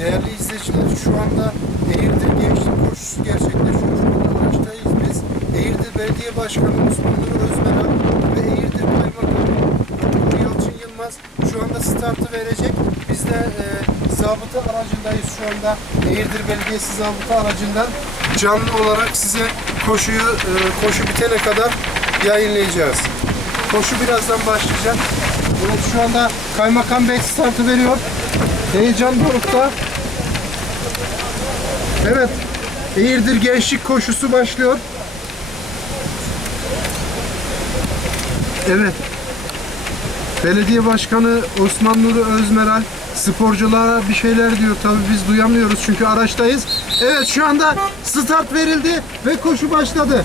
Değerli izleyiciler şu anda Eğirdir Gençlik Koşusu gerçekleşiyor. Araçtayız biz. Eğirdir Belediye Başkanı Osman Nuri Özmeral ve Eğirdir Kaymakamı Yalçın Yılmaz şu anda startı verecek. Biz de e, zabıta aracındayız şu anda. Eğirdir Belediyesi zabıta aracından canlı olarak size koşuyu e, koşu bitene kadar yayınlayacağız. Koşu birazdan başlayacak. Evet, şu anda Kaymakam Bey startı veriyor. Heyecan dorukta. Evet. Eğirdir Gençlik Koşusu başlıyor. Evet. Belediye Başkanı Osman Nuri Özmeral sporculara bir şeyler diyor. Tabii biz duyamıyoruz çünkü araçtayız. Evet şu anda start verildi ve koşu başladı.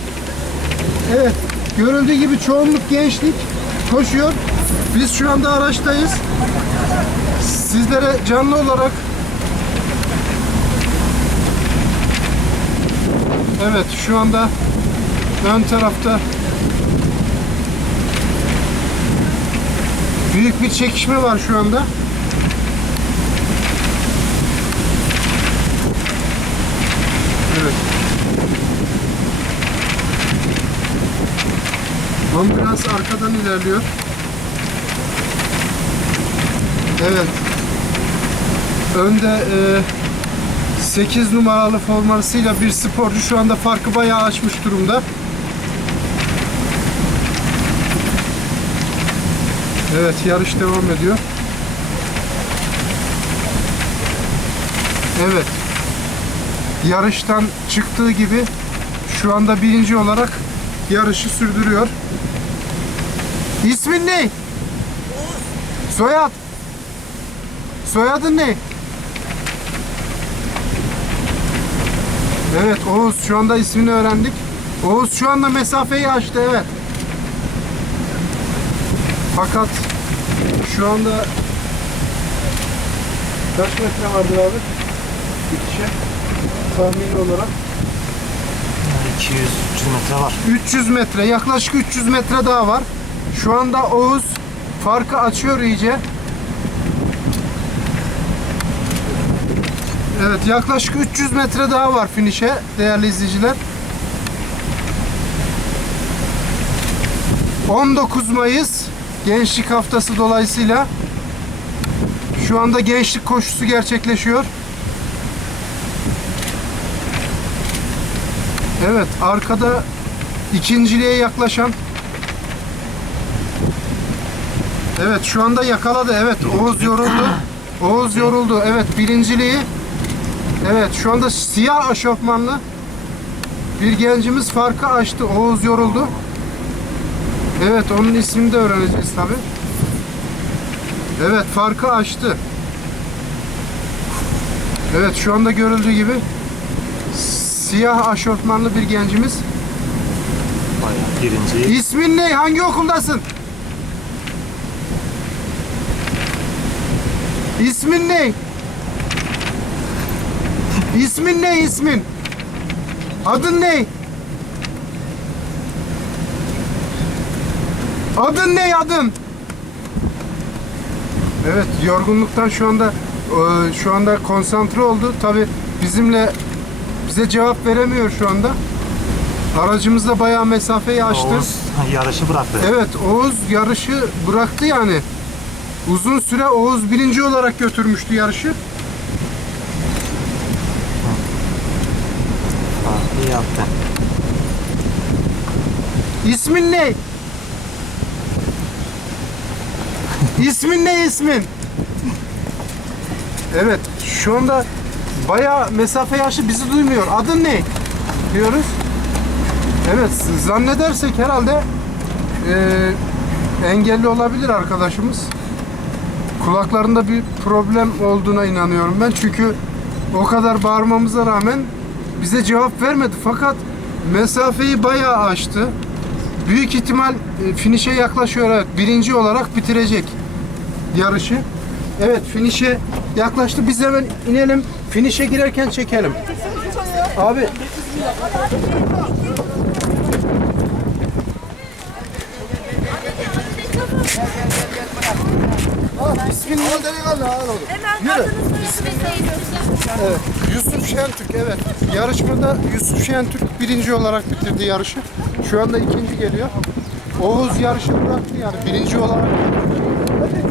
Evet. Görüldüğü gibi çoğunluk gençlik koşuyor. Biz şu anda araçtayız. Sizlere canlı olarak Evet şu anda ön tarafta büyük bir çekişme var şu anda. Evet. Ambulans arkadan ilerliyor. Evet. Önde e, 8 numaralı formasıyla bir sporcu şu anda farkı bayağı açmış durumda. Evet yarış devam ediyor. Evet. Yarıştan çıktığı gibi şu anda birinci olarak yarışı sürdürüyor. İsmin ne? Soyad. Soyadın ne? Evet Oğuz şu anda ismini öğrendik. Oğuz şu anda mesafeyi aştı evet. Fakat şu anda kaç metre vardır abi? Bitişe tahmini olarak 200 300 metre var. 300 metre yaklaşık 300 metre daha var. Şu anda Oğuz farkı açıyor iyice. Evet yaklaşık 300 metre daha var finişe değerli izleyiciler. 19 Mayıs Gençlik Haftası dolayısıyla şu anda gençlik koşusu gerçekleşiyor. Evet arkada ikinciliğe yaklaşan Evet şu anda yakaladı. Evet Oğuz yoruldu. Oğuz yoruldu. Evet birinciliği Evet şu anda siyah aşofmanlı bir gencimiz farkı açtı. Oğuz yoruldu. Evet onun ismini de öğreneceğiz tabi. Evet farkı açtı. Evet şu anda görüldüğü gibi siyah aşofmanlı bir gencimiz. Bayağı birinci. İsmin ne? Hangi okuldasın? İsmin ne? İsmin ne ismin? Adın ne? Adın ne adın? Evet yorgunluktan şu anda e, şu anda konsantre oldu. Tabi bizimle bize cevap veremiyor şu anda. Aracımızda bayağı mesafeyi açtı. Oğuz yarışı bıraktı. Evet Oğuz yarışı bıraktı yani. Uzun süre Oğuz birinci olarak götürmüştü yarışı. Ha, iyi yaptı. İsmin ne? İsmin ne ismin? Evet şu anda bayağı mesafe yaşı bizi duymuyor. Adın ne? Diyoruz. Evet zannedersek herhalde eee, engelli olabilir arkadaşımız. Kulaklarında bir problem olduğuna inanıyorum ben. Çünkü o kadar bağırmamıza rağmen bize cevap vermedi. Fakat mesafeyi bayağı aştı. Büyük ihtimal e, finişe yaklaşıyor. Evet, birinci olarak bitirecek yarışı. Evet, finişe yaklaştı. Biz hemen inelim. Finişe girerken çekelim. Abi İsmin ne? Hemen Yürü. adınızı İsmin Evet. Yusuf Şentürk evet. Yarışmada Yusuf Şentürk birinci olarak bitirdi yarışı. Şu anda ikinci geliyor. Oğuz yarışı bıraktı yani birinci olarak. Evet.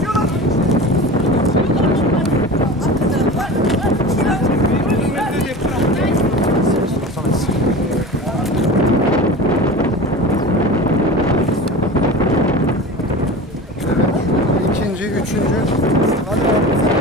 İkinci, üçüncü. Hadi abi.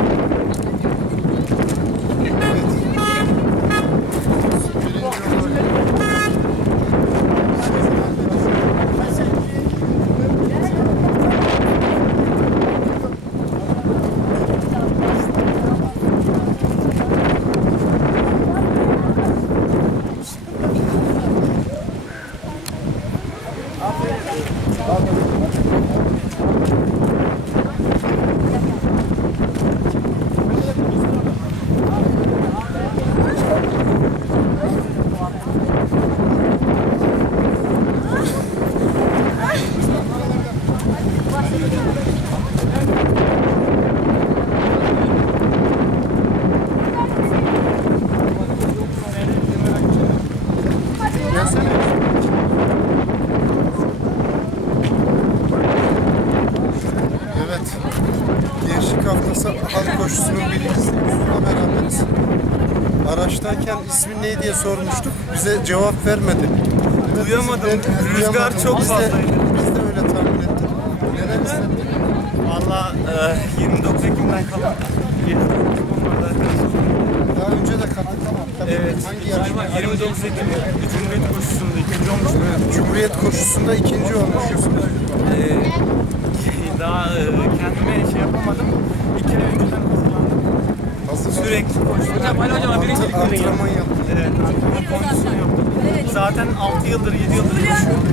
Gençlik Haftası halk koşusunun birincisi Yusuf'la beraberiz. Araçtayken ismin ne diye sormuştuk. Bize cevap vermedi. Duyamadım. de- Rüzgar duyamadım. çok Biz de- fazlaydı. Biz de öyle tahmin ettik. Neler hissettin? Valla e, 29 Ekim'den kalan. Daha önce de katıldık. Evet. Hangi yarışma? 29 Ekim Cumhuriyet Koşusu'nda ikinci olmuştum. Evet, Cumhuriyet koşusunda ikinci olmuş Yusuf. E, daha e, şey yapamadım. İki ay önceden hazırlandım. Hazırlandım. Sürekli koştum. Hocam Ali hocam birinci Antrenman yaptım. Evet, antrenman kondisyonu yaptım. Zaten 6 yıldır, 7 yıldır koşuyorum.